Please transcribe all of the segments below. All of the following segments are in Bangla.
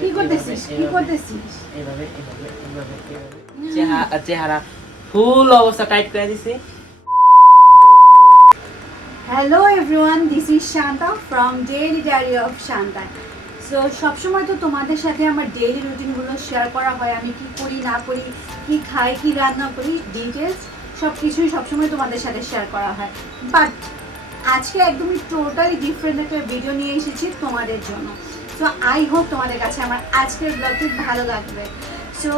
কি করতেছিস? এইভাবে চেহারা ফুল অবস্থা টাইট করে দিছি। Hello everyone, this is Shanta from daily diary of Shanta. So সবসময় তো তোমাদের সাথে আমার ডেইলি রুটিনগুলো শেয়ার করা হয়, আমি কি করি না করি, কি খাই, কি রান্না করি, ডিটেলস সব কিছুই সবসময় তোমাদের সাথে শেয়ার করা হয়। বাট আজকে একদমই টোটালি ডিফারেন্ট একটা ভিডিও নিয়ে এসেছি তোমাদের জন্য। সো আই হোপ তোমাদের কাছে আমার আজকের ব্লগটি ভালো লাগবে। সো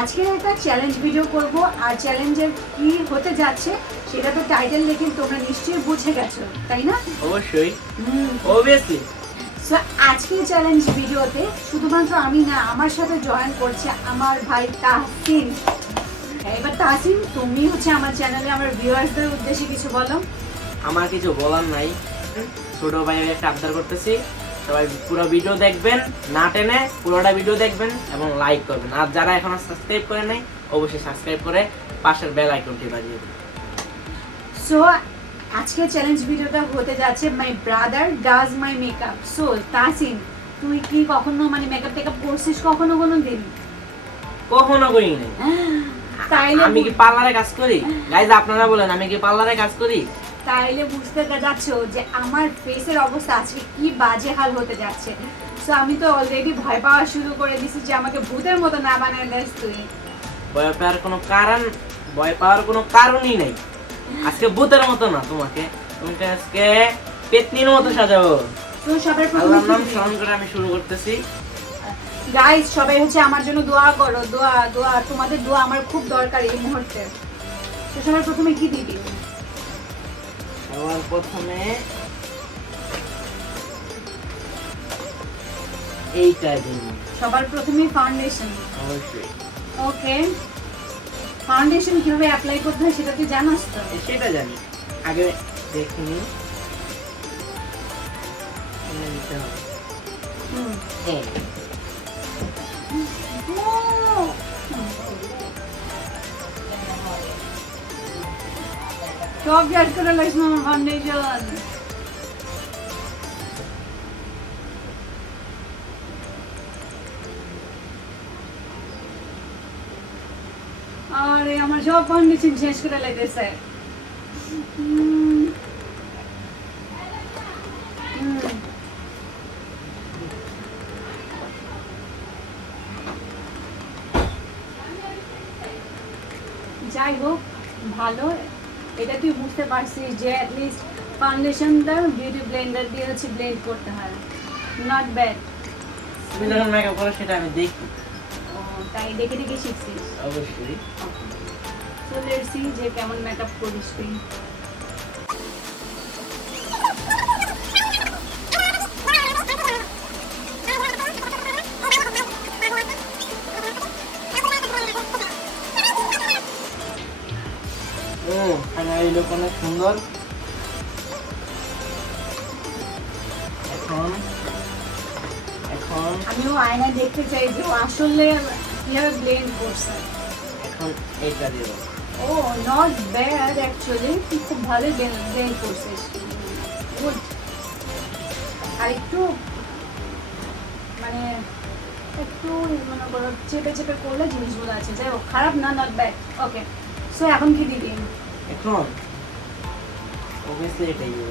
আজকের একটা চ্যালেঞ্জ ভিডিও করব, আর চ্যালেঞ্জের কি হতে যাচ্ছে সেটা তো টাইটেল দেখে তোমরা নিশ্চয়ই বুঝে গেছো, তাই না? অবশ্যই, অবভিয়াসলি। সো আজকের চ্যালেঞ্জ ভিডিওতে শুধুমাত্র আমি না, আমার সাথে জয়েন করছে আমার ভাই তাহসিন। এবার তাহসিন, তুমি হচ্ছে আমার চ্যানেলে আমার ভিউয়ার্সদের উদ্দেশ্যে কিছু বলো। আমার কিছু বলার নাই, ছোট ভাই একটা আবদার করতেছি, সবাই পুরো ভিডিও দেখবেন, না টেনে পুরোটা ভিডিও দেখবেন এবং লাইক করবেন। আর যারা এখনো সাবস্ক্রাইব করে নাই অবশ্যই সাবস্ক্রাইব করে পাশের বেল আইকনটি বাজিয়ে দিন। সো আজকে চ্যালেঞ্জ ভিডিওটা হতে যাচ্ছে my brother does my makeup. So Tahsin, তুই কি কখনো মানে মেকআপ টেকআপ করছিস কখনো কোনো দিন? কখনো করি নাই। তাইলে আমি কি পার্লারে কাজ করি? গাইজ আপনারা বলেন, আমি কি পার্লারে কাজ করি? তাইলে বুঝতে যাচ্ছো যে আমার ফেসের অবস্থা আজকে কি বাজে হাল হতে যাচ্ছে। সো আমি তো অলরেডি ভয় পাওয়া শুরু করে দিছি যে আমাকে ভূতের মতো না বানায় দেস তুই। ভয় পাওয়ার কোনো কারণই নাই। আজকে ভূতের মতো না, তোমাকে আজকে পেতনির মতো সাজাবো। তো সবার আল্লাহর নাম প্রথমে স্মরণ করে আমি শুরু করতেছি। গাইস সবাই হচ্ছে আমার জন্য দোয়া করো, দোয়া দোয়া, তোমাদের দোয়া আমার খুব দরকার এই মুহূর্তে। তো সবার প্রথমে কি দিবি? সবার প্রথমে এইটা দিন। সবার প্রথমে ফাউন্ডেশন। অবশ্যই। ওকে, ফাউন্ডেশন কিভাবে অ্যাপ্লাই করতে হয় সেটা তুই জানাস তো? সেটা জানি, আগে দেখিনি। সব জাজ করে লাইস না ফাউন্ডেশন। আরে আমার সব ফাউন্ডেশন শেষ করে লাইতেছে। যাই হোক, ভালো এটা তুই বুঝতে পারছিস যে অ্যাটলিস্ট ফাউন্ডেশনটা বিউটি ব্লেন্ডার দিয়ে হচ্ছে ব্লেন্ড করতে হয়। Not bad. তুমি যখন মেকআপ করো সেটা আমি দেখি। ও তাই দেখে দেখে শিখছিস? অবশ্যই। তো লেটস সি যে কেমন মেকআপ করিস তুই। ফাইনালি লুক অনেক সুন্দর। এখন আমিও আয়নায় দেখতে চাই যে ও আসলে কিভাবে ব্লেন্ড করছে। এখন এইটা দিয়ে দাও। ও নট ব্যাড অ্যাকচুয়ালি, তুই খুব ভালো ব্লেন্ড করছিস। গুড। আর একটু মানে একটু মনে করো চেপে চেপে করলে জিনিসগুলো আছে, যাই হোক খারাপ না, নট ব্যাড। ওকে, সো এখন কি দিবি? এখন অবভিয়াসলি এটাই দিব।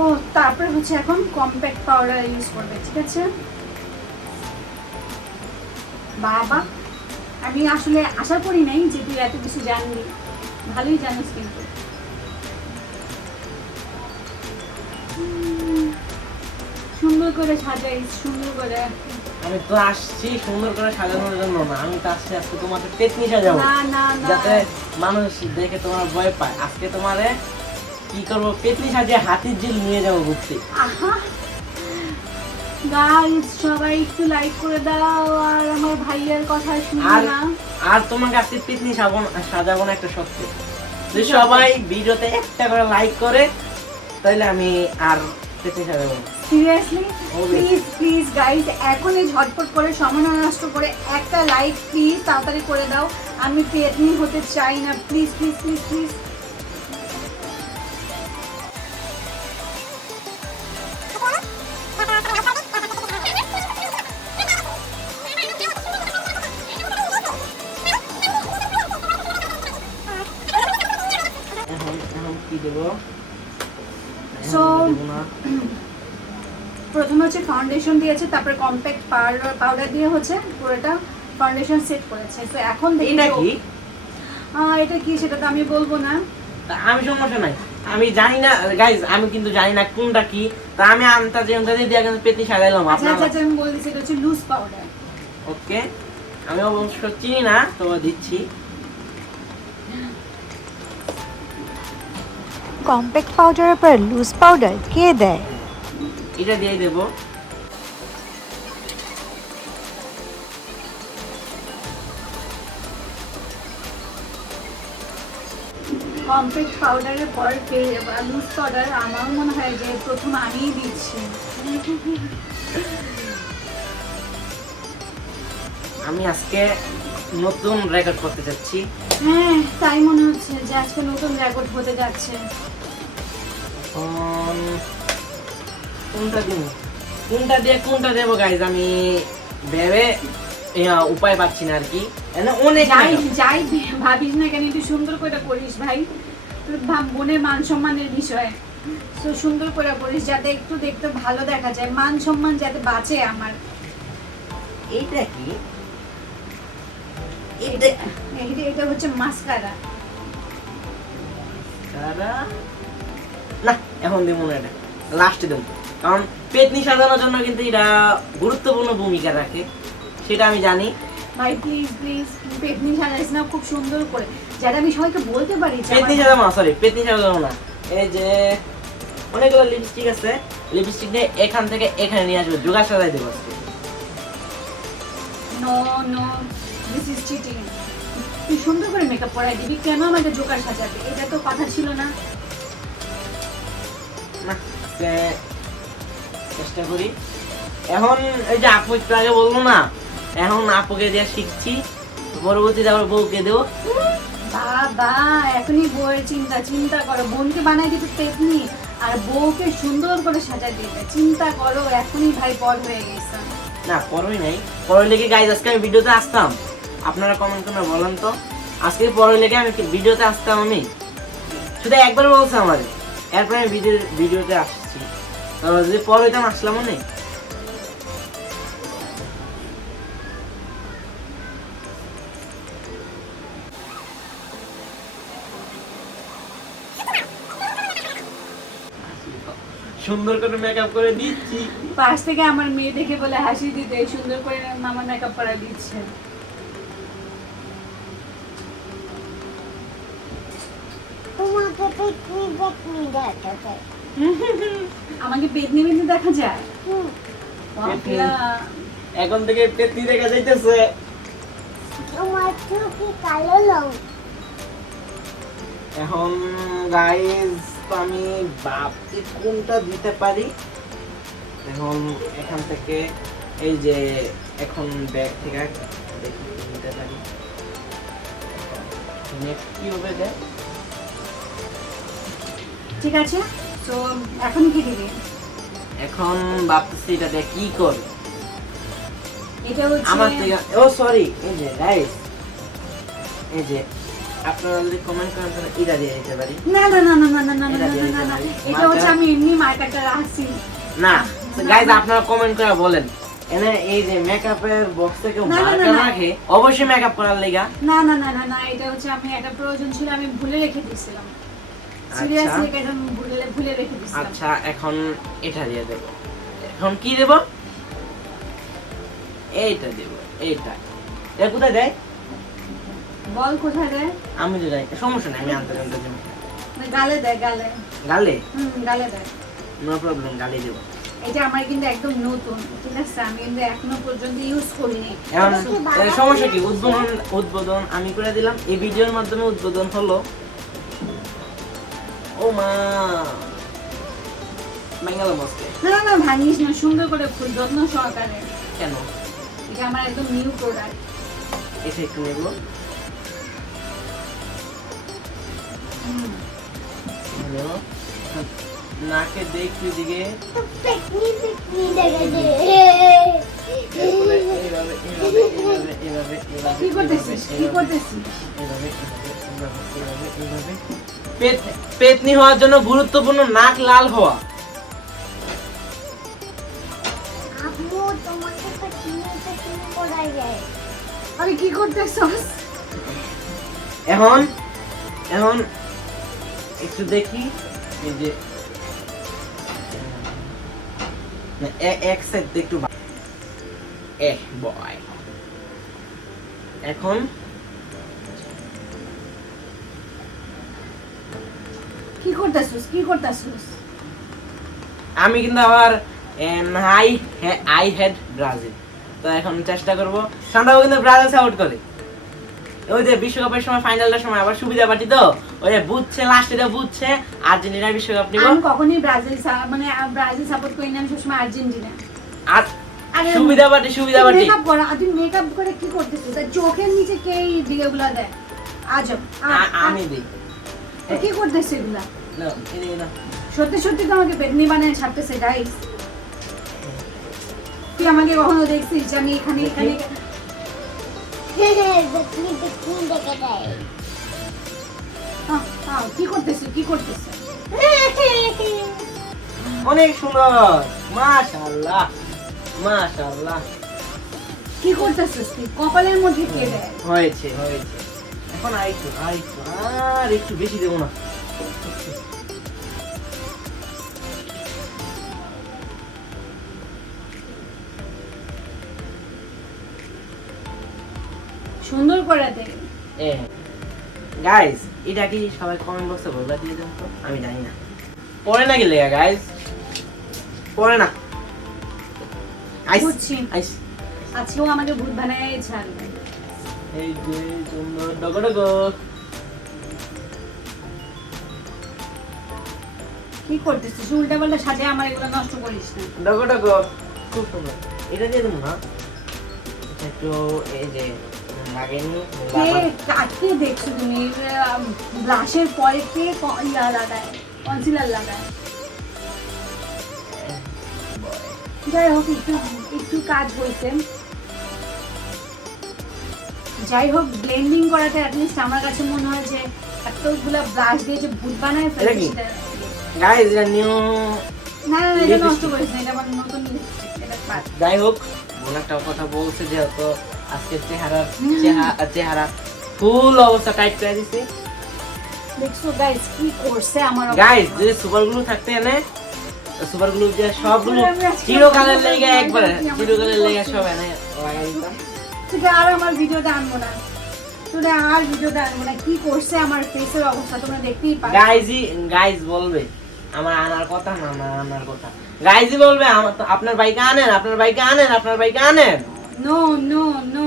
ও তারপরে হচ্ছে এখন কম্প্যাক্ট পাউডার ইউজ করবে, ঠিক আছে? বাবা, আমি আসলে আশা করি নাই যে তুই এত কিছু জানবি, ভালোই জানিস কিন্তু। সুন্দর করে সাজাইস, সুন্দর করে। আমি তো আসছি সুন্দর করে সাজানোর জন্য না, আমি তো আসছি আজকে তোমাকে পেতনি সাজাবো, না না না, যাতে মানুষ দেখে তোমার ভয় পায়। আজকে তোমারে কি করবো, পেতনি সাজিয়ে হাতির ঝিল নিয়ে যাবো ঘুরতে। আহা গাইস, সবাই একটু লাইক করে দাও আর আমার ভাইয়ের কথা শুনো না। আর তোমাকে আজকে পেতনি সাজাবো না একটা শর্ত, যদি সবাই ভিডিওতে একটা করে লাইক করে তাহলে আমি আর পেতনি সাজাবো না। সিরিয়াসলি প্লিজ প্লিজ গাইস, এখনই ঝটপট করে সময় নষ্ট করে একটা লাইক প্লিজ তাড়াতাড়ি করে দাও। আমি পেতনি হতে চাই না, প্লিজ প্লিজ প্লিজ প্লিজ। কি দেবো? So- দেবো না। প্রথমে হচ্ছে ফাউন্ডেশন দিয়েছে, তারপরে কম্প্যাক্ট পাউডার দিয়ে হচ্ছে পুরোটা ফাউন্ডেশন সেট করেছে। তো এখন দেখি এটা যে- কি? এটা কি সেটা তো আমি বলবো না। তা আমি সমস্যা নাই, আমি জানি না গাইজ, আমি কিন্তু জানি না কোনটা কি। তা আমি আন্তাজে দিয়া কিন্তু পেতনি সাজাইলাম আচ্ছা আপনার। আচ্ছা আমি বলে দিচ্ছি, এটা হচ্ছে লুজ পাউডার। ওকে, আমি অবশ্য চিনি না, তো দিচ্ছি। কম্প্যাক্ট পাউডারের পর লুজ পাউডার কে দেয়? এটা দিয়ে দেবো। কম্প্যাক্ট পাউডারের পর লুজ পাউডার আমার মনে হয় যে প্রথম আমিই দিচ্ছি। আমি আজকে নতুন রেকর্ড করতে চাচ্ছি। হ্যাঁ তাই মনে হচ্ছে যে আজকে নতুন রেকর্ড হতে যাচ্ছে। কোনটা দিব, কোনটা দেবো গাইজ, আমি ভেবে উপায় পাচ্ছি না আর কি। অনেক যাই ভাবিস না কেন, একটু সুন্দর করে করিস ভাই। তোর বোনের মান সম্মানের বিষয়, তো সুন্দর করে করিস যাতে একটু দেখতে ভালো দেখা যায়, মান সম্মান যাতে বাঁচে আমার। এইটা কি? এটা হচ্ছে মাস্কারা। না, এখন দেবো না, এটা লাস্টে দেবো, কারণ পেতনি সাজানোর জন্য কিন্তু এটা গুরুত্বপূর্ণ ভূমিকা রাখে, সেটা আমি জানি। ভাই প্লিজ প্লিজ পেতনি সাজাইস না খুব সুন্দর করে, যাতে আমি সবাইকে বলতে পারি যে পেতনি সাজাবো না, সরি পেতনি সাজাবো না। এই যে অনেকগুলো লিপস্টিক আছে, লিপস্টিক নিয়ে এখান থেকে এখানে নিয়ে আসবো, জোগাড় সাজাই দেবো আজকে। No no, this is cheating. তুই সুন্দর করে মেকআপ করাই দিবি, কেন আমাকে জোকার সাজাবে? এটা তো কথা ছিল না। না, চেষ্টা করি। এখন এই যে আপু একটু আগে বললো না, এখন আপুকে দিয়ে শিখছি, পরবর্তীতে আবার বউকে দেবো। বাবা এখনই বউয়ের চিন্তা করো, বোনকে বানাই দিতে পেতনি আর বউকে সুন্দর করে সাজাই দিতে চিন্তা করো, এখনই ভাই বড় হয়ে গেছে। না, পরই নাই, পরে লেগে গাইজ আজকে আমি ভিডিওতে আসতাম, আপনারা কমেন্ট করে বলেন তো, আজকে পরে লেগে আমি ভিডিওতে আসতাম, আমি শুধু একবার বলছে আমার, এরপরে আমি ভিডিওতে আসছি, যদি পরে হইতাম আসলাম অনেক। সুন্দর করে মেকআপ করে দিচ্ছি। পাশ থেকে আমার মেয়ে দেখে বলে হাসি দিতে, সুন্দর করে মামা মেকআপ করা দিচ্ছে। তোমাকে পেতনি পেতনি দেখা যায়। আমাকে পেতনি পেতনি দেখা যায়? পেতনি। বাপরা। এখন থেকে পেতনি দেখা যাইতেছে। তোমার চোখে কালো রং। এখন গাইজ আমি ভাবছি কোনটা দিতে পারি। এখন এখান থেকে এই যে এখন ব্যাগ থেকে দেখি কি দিতে পারি। নেক্সট কি হবে দেখ। ঠিক আছে, তো এখন কি দিবি? এখন ভাবতেছি এটা দিয়ে কি করব। এটা হচ্ছে আমার থেকে ও সরি, এই যে গাইজ, এই যে আপনারা যদি কমেন্ট করেন তাহলে এটা দিয়ে দিতে পারি। না না না না না না না এটা না দিয়ে না না, দিতে পারি। এটা হচ্ছে আমি এমনি মার্কারটা রাখছি। না গাইজ, আপনারা কমেন্ট করে বলেন, এনে এই যে মেকআপের বক্স থেকে না, না, না, মার্কার না। রাখে অবশ্যই মেকআপ করার লাগা। না না না না না, এটা হচ্ছে আমি একটা প্রয়োজন ছিল, আমি ভুলে রেখে দিয়েছিলাম। সিরিয়াসলি এটা আমি ভুলে রেখে দিয়েছিলাম। আচ্ছা, এখন এটা দিয়ে দেব। এখন কি দেব? এইটা দেব। এইটা এটা কোথায় দেয়? বল কোথায় দেয়? আমি তো জানি, সমস্যা নাই, আমি আনতে জানতে গালে দেয়, গালে। গালে। গালে দেয়। নো প্রবলেম, গালে দেব। এটা আমার কিন্তু একদম নতুন, ঠিক আছে? আমি কিন্তু এখনো পর্যন্ত ইউজ করিনি। এখন সমস্যা কি, উদ্বোধন আমি করে দিলাম, এই ভিডিওর মাধ্যমে উদ্বোধন হলো। ও মা, বাঙ্গালা মস্তে না না না, ভাঙিস না, সুন্দর করে খুল, যত্ন সহকারে। কেন? এটা আমার একদম নিউ প্রোডাক্ট। এটা একটু নেব। নেব। নাকে দেখ তুই দিকে পিকনি পিকনি দেখে দে এভাবে এভাবে এভাবে এভাবে এভাবে এভাবে কি করতেছিস কি করতেছিস? এভাবে এভাবে এভাবে পেতনি হওয়ার জন্য গুরুত্বপূর্ণ নাক লাল হওয়া। আম্মু তোমাকে পিকনি পিকনি করাই যায় আরে কি করতেছস? এখন এখন একটু দেখি এই যে না, এক সাইড একটু বয় এখন কি করতেছস কি করতেছস? আমি কিন্তু আবার আই হেড ব্রাজিল, তো এখন চেষ্টা করবো। শান্তাও কিন্তু ব্রাজিল সাপোর্ট করে। ওই যে বিশ্বকাপের সময় ফাইনালটার সময় আবার সুবিধা পাচ্ছি তো, ওই যে বুঝছে লাস্টে বুঝছে আর্জেন্টিনা বিশ্বকাপ নিব। আমি কখনোই মানে ব্রাজিল সাপোর্ট করি না, আমি সবসময় আর্জেন্টিনা। আর আরে সুবিধা পাটি মেকআপ করা, তুই মেকআপ করে কি করতেছিস? আর চোখের নিচে কে এই দিকেগুলো দেয়? আজব। আমি দিই কি করতেছিস এগুলা? না এই না সত্যি সত্যি তো আমাকে পেতনি বানায় ছাড়তেছে গাইস। তুই আমাকে কখনো দেখছিস যে আমি এখানে এখানে পিকনি পিকনি দেখে দেয় কি করতেছিস কি করতেছিস? অনেক সুন্দর, মাশাআল্লাহ মাশাআল্লাহ। কি করতেছিস তুই? কপালের মধ্যে কে দেয়? হয়েছে হয়েছে, এখন আরেকটু আরেকটু আর একটু বেশি দেবো না। সুন্দর করে দে। গাইস এটা কি সবাই কমেন্ট বক্সে বলবা দিয়ে দেন তো, আমি জানি না পরে নাকি লেগা গাইস, পরে না আইস বুঝছি। আইস আজকেও আমাকে ভূত বানায় ছাড়বে। এই যে সুন্দর ডগডগো। কি করতেছিস? উল্টা পাল্টা সাজে আমার এগুলো নষ্ট করিস না। ডগডগো খুব সুন্দর, এটা দিয়ে দেবো না, এটা একটু এই যে লাগেনি কাটকে দেখছো তুমি? ব্রাশের পরে কে ইয়া লাগায়, কনসিলার লাগায়? যাই হোক একটু একটু কাজ হয়েছে। যাই হোক ব্লেন্ডিং করাতে অ্যাটলিস্ট আমার কাছে মনে হয় যে এতগুলা ব্রাশ দিয়ে যে ভূত বানায় এটা ফেলে কি? সেটা গাইস এটা নিউ। না না এটা নষ্ট Lipstick। করিস না, এটা আমার নতুন lipstick, এটা কাট। যাই হোক মনে একটা কথা বলছে যেহেতু আজকে চেহারা ফুল অবস্থা টাইট করে দিছি। দেখছো গাইস কি করছে আমার গাইস অবস্থা? যদি সুপার গ্লু থাকতে এনে সুপার গ্লু দিয়ে সবগুলো আমি আজকে চিরকালের লেগে আমার একবারে কি আমার চিরকালের কি লেগে করছিস? সব এনে লাগাই দিতাম। তোকে আর আমার ভিডিওতে আনবো না, তোরে আর ভিডিওতে আনবো না। কি করছে আমার ফেসের অবস্থা তোমরা দেখতেই পাচ্ছ। গাইজ বলবে আমার আনার কথা না, না আনার কথা। গাইজই বলবে আপনার বাইকে আনেন, আপনার বাইকে আনেন, আপনার বাইকে আনেন। নো নো নো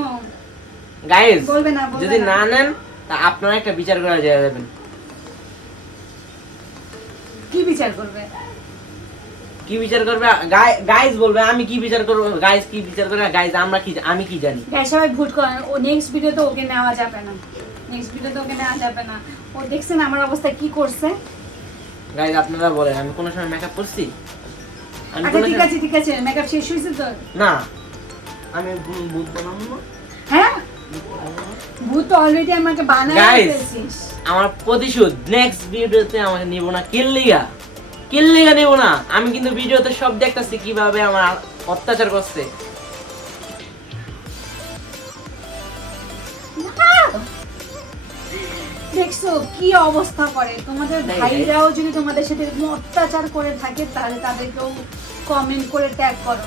গাইজ বলবে না, বলবে যদি না। না নেন তা আপনারা একটা বিচার করা যায় যাবেন। কি বিচার করবে? কি বিচার করবে গাইজ বলবে, আমি কি বিচার করব? গাইজ কি বিচার করবে? গাইজ আমি কি জানি? গাইস সবাই ভোট করেন। ও নেক্সট ভিডিওতে ওকে নেওয়া যাবে না, নেক্সট ভিডিওতে ওকে নেওয়া যাবে না। ও দেখছেন আমার অবস্থা কি করছে? গাইজ আপনারা বলেন আমি কোন সময় মেকআপ করছি? আমি আচ্ছা কোনো ঠিক সময়- আছে ঠিক আছে, মেকআপ শেষ হয়েছে তো? না আমি ভূত বানাবো না। হ্যাঁ ভূত তো অলরেডি আমাকে বানায় Guys, ফেলছিস। আমার প্রতিশোধ নেক্সট ভিডিওতে আমাকে নিব না। কিল্লিগা নিব না। আমি কিন্তু ভিডিওতে সব দেখতেছি কিভাবে আমার অত্যাচার করছে। দেখছো কি অবস্থা করে? তোমাদের নাই, ভাইরাও যদি তোমাদের সাথে এরকম অত্যাচার করে থাকে তাহলে তাদেরকেও কমেন্ট করে ট্যাগ করো।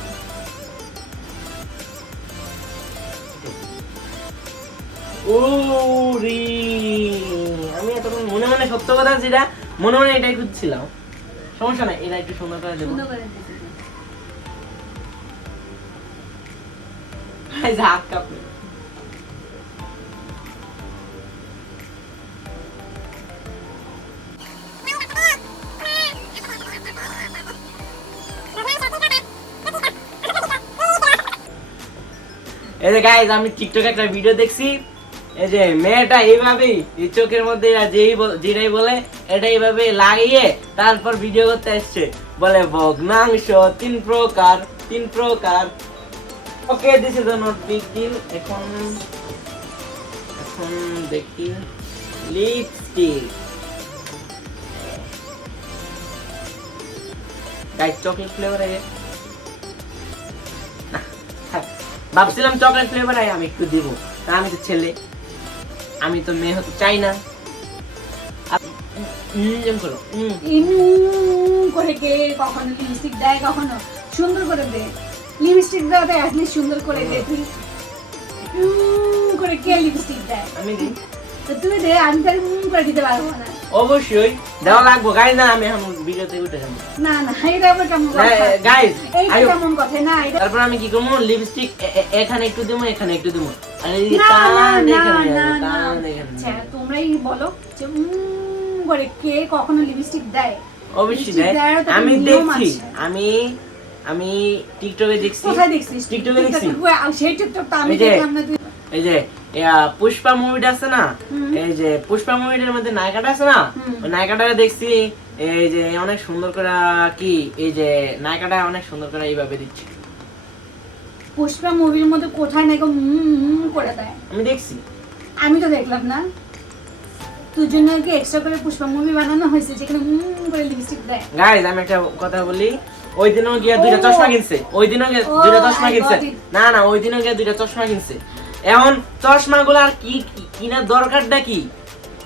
ওরে আমি এতক্ষণ মনে মনে সত্য কথা যেটা মনে মনে এটাই খুঁজছিলাম। সমস্যা নাই, এটা একটু সুন্দর করে দেবো। সুন্দর করে দিতে। হাত কাঁপে। এই যে গাইজ আমি টিকটকে একটা ভিডিও দেখছি, এই যে মেয়েটা এইভাবেই এই চোখের মধ্যে যেটাই বলে এটা এইভাবে লাগিয়ে তারপর ভিডিও করতে আসছে, বলে ভগ্নাংশ 3 প্রকার। Okay, this is not big deal. এখন দেখি লিপস্টিক। গাইস চকলেট ফ্লেভার আছে, ভাবছিলাম চকলেট ফ্লেভার আছে আমি একটু দিব, তা আমি তো ছেলে, আমি তো মেয়ে হতে চাই না। করে কে কখনো লিপস্টিক দেয়, কখনো সুন্দর করে দে লিপস্টিক দেওয়া তো অ্যাটলিস্ট সুন্দর করে দে। তুই করে কে লিপস্টিক দেয়? আমি দিই তো তুই দে, আমি তাহলে করে দিতে পারবো না। অবশ্যই দেওয়া লাগবো গাইস, না আমি এখন ভিডিওতে উঠে যাবো না না, এটা আবার কেমন কথা? গাইস। এইটা কেমন কথা? না এটা তারপর আমি কি করবো, লিপস্টিক এখানে একটু দেবো, এখানে একটু দেবো, আর এই না, টান না, এখানে না, যাবে, না। টান এখানে আচ্ছা, যাবে। তোমরাই বলো যে করে কে কখনো লিপস্টিক দেয়? অবশ্যই লিপস্টিক দেয়। দেওয়ারও তো আমি একটা নিয়ম দেখছি, আছে। আমি টিকটকে দেখছি। কোথায় দেখছিস? টিকটকে দেখছি। সেই টিকটকটা আমি এই যে- দেখলাম না। তুই এই যে পুষ্পা মুভিটা আছে না, হুম। এই যে পুষ্পা মুভিটার মধ্যে নায়িকাটা আছে না, হুম। ওই নায়িকাটা দেখছি এই যে অনেক সুন্দর করে কি, এই যে নায়িকাটা অনেক সুন্দর করে এইভাবে দিচ্ছে। পুষ্পা মুভির মধ্যে কোথায় নাকি করে দেয়? আমি দেখছি। আমি তো দেখলাম না। তোর জন্য কি এক্সট্রা করে পুষ্পা মুভি বানানো হয়েছে যেখানে করে লিপস্টিক দেয়? গাইস আমি একটা কথা বলি, ওই দিনও গিয়ে দুইটা ও। চশমা কিনছে, ওই দিনও গিয়ে ও, দুইটা চশমা I কিনছে। got it. না ওই দিনও গিয়ে দুইটা চশমা কিনছে। এখন চশমা গুলো আর কিনার দরকারটা কি?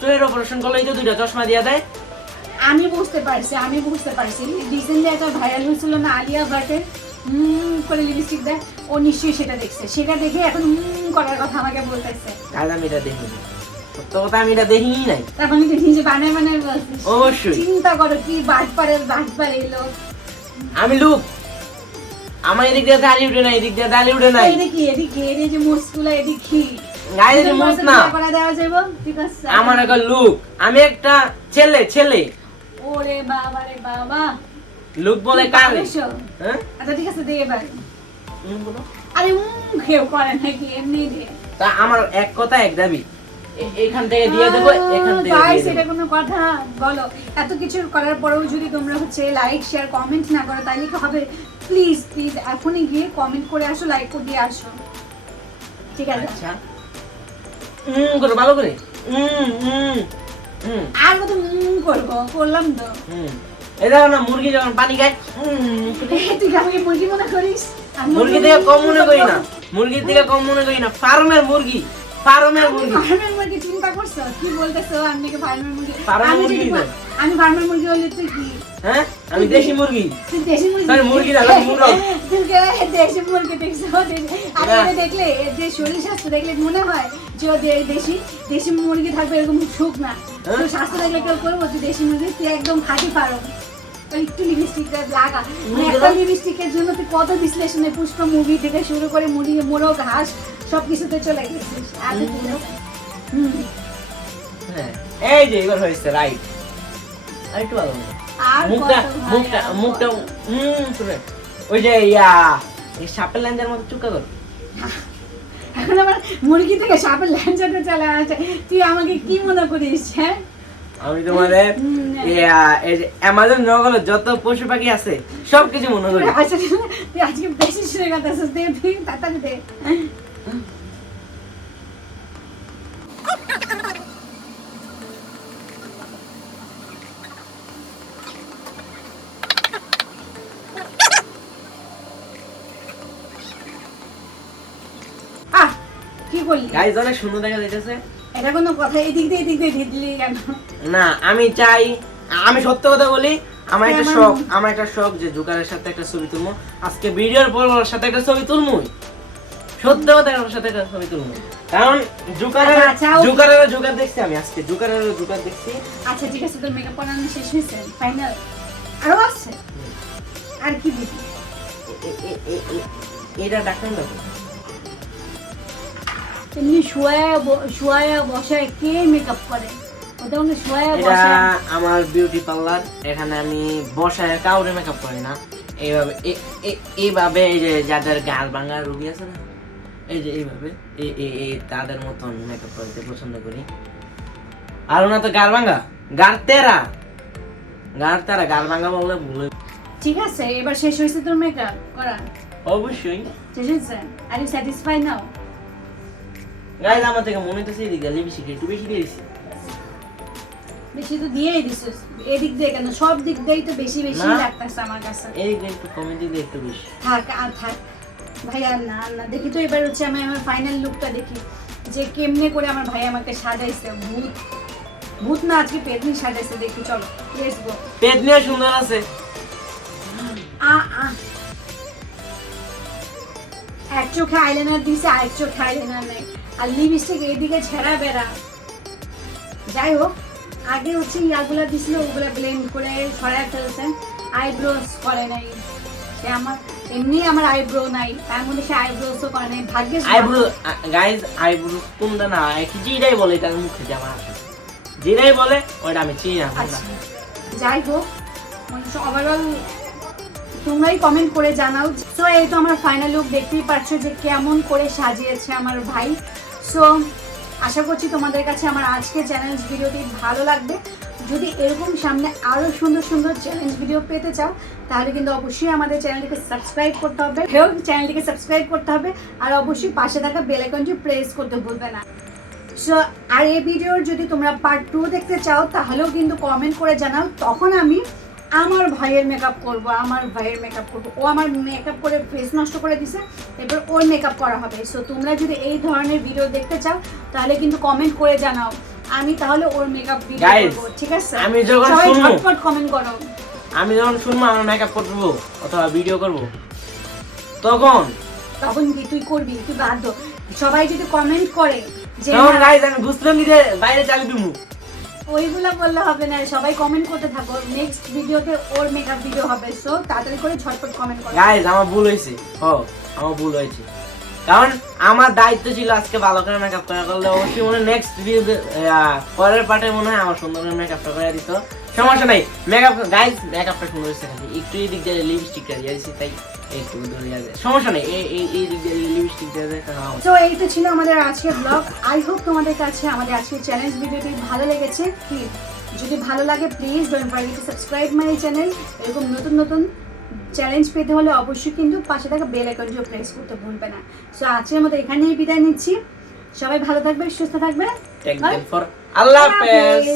চোখের অপারেশন করলেই তো দুইটা চশমা দিয়া দেয়। আমি বুঝতে পারছি রিসেন্টলি একটা ভাইরাল হয়েছিল না আলিয়া ভাটের করে লিপস্টিক দেয়, ও নিশ্চয়ই সেটা দেখছে, সেটা দেখে এখন করার কথা আমাকে বলতেছে। গাইস আমি এটা দেখিনি, সত্য কথা আমি এটা দেখিনি নাই। তখন তুই নিজে বানায় বলছিস। অবশ্যই। চিন্তা করো কি বাট পারে এলো। আমি লুক, আমার এদিক দিয়ে দালি উঠে নাই, এদিক দিয়ে দালি উঠে নাই। এদিকে এই যে মুসকুলা এদিকে গাইস এটা মুখ না, করা দেওয়া যাবে ঠিক আছে। আমার একটা লুক, আমি একটা ছেলে। ওরে বাবা রে বাবা, লুক বলে তুই কারে? পাগলেছো? হ্যাঁ আচ্ছা ঠিক আছে, দে এবার। বলো। আরে খেয়েও করে নাকি এমনি দিয়ে? তা আমার এক কথা এক দাবি, এখান থেকে দিয়ে দেবো, এখান থেকে গাইস দিয়ে এটা দেবো। কোনো কথা? বলো, এত কিছু করার পরেও যদি তোমরা হচ্ছে লাইক শেয়ার কমেন্ট না করো তাহলে কি হবে? প্লিজ এখনই গিয়ে কমেন্ট করে আসো, লাইক করে দিয়ে আসো, ঠিক আছে? আচ্ছা করো ভালো করে। আর কত করলাম তো। এই দেখো না, মুরগি যখন পানি খায় তুই কি আমাকে মুরগি মনে করিস? আমি মুরগি থেকে কম মনে করি না, মুরগির থেকে কম মনে করি না, ফার্মের মুরগি। ফার্মের মুরগি চিন্তা করছো? কি বলতেছো? আমি নাকি ফার্মের মুরগি? ফার্মের মুরগি না। আমি ফার্মের মুরগি হলে তুই কি? হ্যাঁ আমি দেশি মুরগি। তুই দেশি মুরগি? আরে মুরগি না, মুরগ। তুই কে দেশি মুরগি দেখছো? আর না। এটা দেখলে এর যে শরীর স্বাস্থ্য দেখলে মনে হয় যে ও দেশি মুরগি থাকবে এরকম সুখ না। হ্যাঁ? তো স্বাস্থ্য দেখলে কেউ করবো? তুই দেশি মুরগি, তুই একদম খাঁটি পারো। একটু লিপস্টিকটা লাগা, মানে একটা লিপস্টিকের জন্য তুই কত বিশ্লেষণে পুষ্পা মুভি থেকে শুরু করে মোরগ হাঁস সবকিছুতে চলে গেছিস। হ্যাঁ এই যে এবার হয়েছে রাইট, আর একটু ভালো হবে। আর মুখটা শুনে ওই যে এই সাপের ল্যাঞ্জার মতো চুকা কর। এখন আবার মুরগি থেকে সাপের ল্যাঞ্জাতে চলে আসে। তুই আমাকে কি মনে করিস? হ্যাঁ, আমি তোমাদের এই যে অ্যামাজন জঙ্গলে যত পশু পাখি আছে সবকিছু মনে করি। আচ্ছা তুই আজকে বেশি শুনে কথা দে, তুই তাড়াতাড়ি দে। কি করলি? গাইজ অনেক সুন্দর দেখা যাইতেছে। এটা কোনো কথা? এদিক দিয়ে দিলি কেন? না আমি চাই, আমি সত্য কথা বলি, আমার একটা শখ যে জোকারের সাথে একটা ছবি তুলবো। আজকে ভিডিওর পর ওর সাথে একটা ছবি তুলবই, সত্য কথা ওর সাথে একটা ছবি তুলবো। কারণ জোকার দেখছি আমি, আজকে জোকার দেখছি। আচ্ছা ঠিক আছে, তোর মেকআপ করানো শেষ হয়েছে? ফাইনাল আরো আছে? আর কি দিবি? এটা ডাক্তার দেখো এমনি শুয়ায়া বসায় কে মেকআপ করে? ওটা মানে শুয়ায়া এটা বসায়। আমার বিউটি পার্লার, এখানে আমি বসায় কাউরে মেকআপ করি না। এইভাবে এই যে যাদের গাল ভাঙা রোগী আছে না, এই যে এইভাবে এই তাদের মতন মেকআপ করতে পছন্দ করি। আর ওনা তো গাল ভাঙা গাল তেরা গাল ভাঙা বলে ভুলে। ঠিক আছে, এবার শেষ হয়েছে তোর মেকআপ করা? অবশ্যই শেষ হয়েছে? Are you satisfy now? Guys আমার থেকে মনে হইতেছে এদিকে লিপস্টিক একটু বেশি দিয়ে দিছি। বেশি তো দিয়েই দিছিস, এদিক দিয়ে কেন, সব দিক দিয়েই তো বেশি বেশি না। লাগতেছে আমার কাছে। এই যে একটু কমে দিলে একটু বেশি। থাক আর থাক ভাই, আর না আর না, দেখি তো এবার হচ্ছে আমি আমার ফাইনাল লুকটা দেখি যে কেমনে করে আমার ভাই আমাকে সাজাইছে। ভূত ভূত না, আজকে পেতনি সাজাইছে, দেখি চলো লেটস গো। পেতনিও সুন্দর আছে। এক চোখে আইলাইনার দিছে, আরেক চোখে আইলাইনার নেই, আর লিপস্টিক এইদিকে ছেঁড়া বেড়া। যাই হোক, আগে হচ্ছে ইয়াগুলা দিছিল, ওগুলা ব্লেন্ড করে সরাই ফেলছে। আইব্রোস করে নাই সে, আমার এমনি আমার আইব্রো নাই, তার মধ্যে সে আইব্রোসও করে নাই। ভাগ্যেস আইব্রো গাইজ আইব্রো কোনটা না কি যেটাই বলে তার মুখে যে আমার আসে যেটাই বলে ওটা আমি চিনি না। আচ্ছা, যাই হোক, ওভারঅল তোমরাই কমেন্ট করে জানাও। সো এই তো আমার ফাইনাল লুক, দেখতেই পাচ্ছো যে কেমন করে সাজিয়েছে আমার ভাই। সো আশা করছি তোমাদের কাছে আমার আজকের চ্যালেঞ্জ ভিডিওটি ভালো লাগবে। যদি এরকম সামনে আরও সুন্দর সুন্দর চ্যালেঞ্জ ভিডিও পেতে চাও তাহলে কিন্তু অবশ্যই আমাদের চ্যানেলটিকে সাবস্ক্রাইব করতে হবে, চ্যানেলটিকে সাবস্ক্রাইব করতে হবে, আর অবশ্যই পাশে থাকা বেল আইকনটি প্রেস করতে ভুলবে না। সো আর এই ভিডিওর যদি তোমরা পার্ট 2 দেখতে চাও তাহলেও কিন্তু কমেন্ট করে জানাও, তখন আমি আমার ভাইয়ের মেকআপ করব, ও আমার মেকআপ করে ফেস নষ্ট করে দিছে, এবার ওর মেকআপ করা হবে। সো তোমরা যদি এই ধরনের ভিডিও দেখতে চাও তাহলে কিন্তু কমেন্ট করে জানাও, আমি তাহলে ওর মেকআপ ভিডিও Guys, করব, ঠিক আছে? আমি যখন সবাই শুনবো, ঝটপট কমেন্ট করো। আমি যখন শুনবো আমার মেকআপ করবো অথবা ভিডিও করব তখন কি তুই করবি? তুই বাধ্য। সবাই যদি কমেন্ট করে যে তখন গাইজ আমি বুঝলাম যে বাইরে চালিয়ে দিবো। ওইগুলা বললে হবে না, সবাই কমেন্ট করতে থাকো, নেক্সট ভিডিওতে ওর মেকআপ ভিডিও হবে। সো তাড়াতাড়ি করে ঝটপট কমেন্ট করো। গাইজ আমার ভুল হয়েছে, আমার ভুল হয়েছে, কারণ আমার দায়িত্ব ছিল আজকে ভালো করে মেকআপ করা, করলে অবশ্যই মনে নেক্সট পরের পার্টে মনে হয় আমার সুন্দর করে মেকআপটা করে দিত। সমস্যা নাই, মেকআপ গাইজ মেকআপটা সুন্দর হয়েছে, খালি একটু এই দিক দিয়ে লিপস্টিকটা দিয়ে দিয়েছি, তাই একটু দূরে যায়, সমস্যা নেই, এই দিক দিয়ে লিপস্টিক দিয়ে দেয়। তো এই তো ছিল আমাদের আজকের ব্লগ। আই হোপ তোমাদের কাছে আমাদের আজকের চ্যালেঞ্জ ভিডিওটি ভালো লেগেছে। কি যদি ভালো লাগে please don't forget to subscribe my channel. এরকম নতুন নতুন চ্যালেঞ্জ পেতে হলে অবশ্যই কিন্তু পাশে থাকা বেল আইকনটিও প্রেস করতে ভুলবে না। সো আজকের মতো এখানেই বিদায় নিচ্ছি। সবাই ভালো থাকবে, সুস্থ থাকবে। আল্লাহ হাফেজ।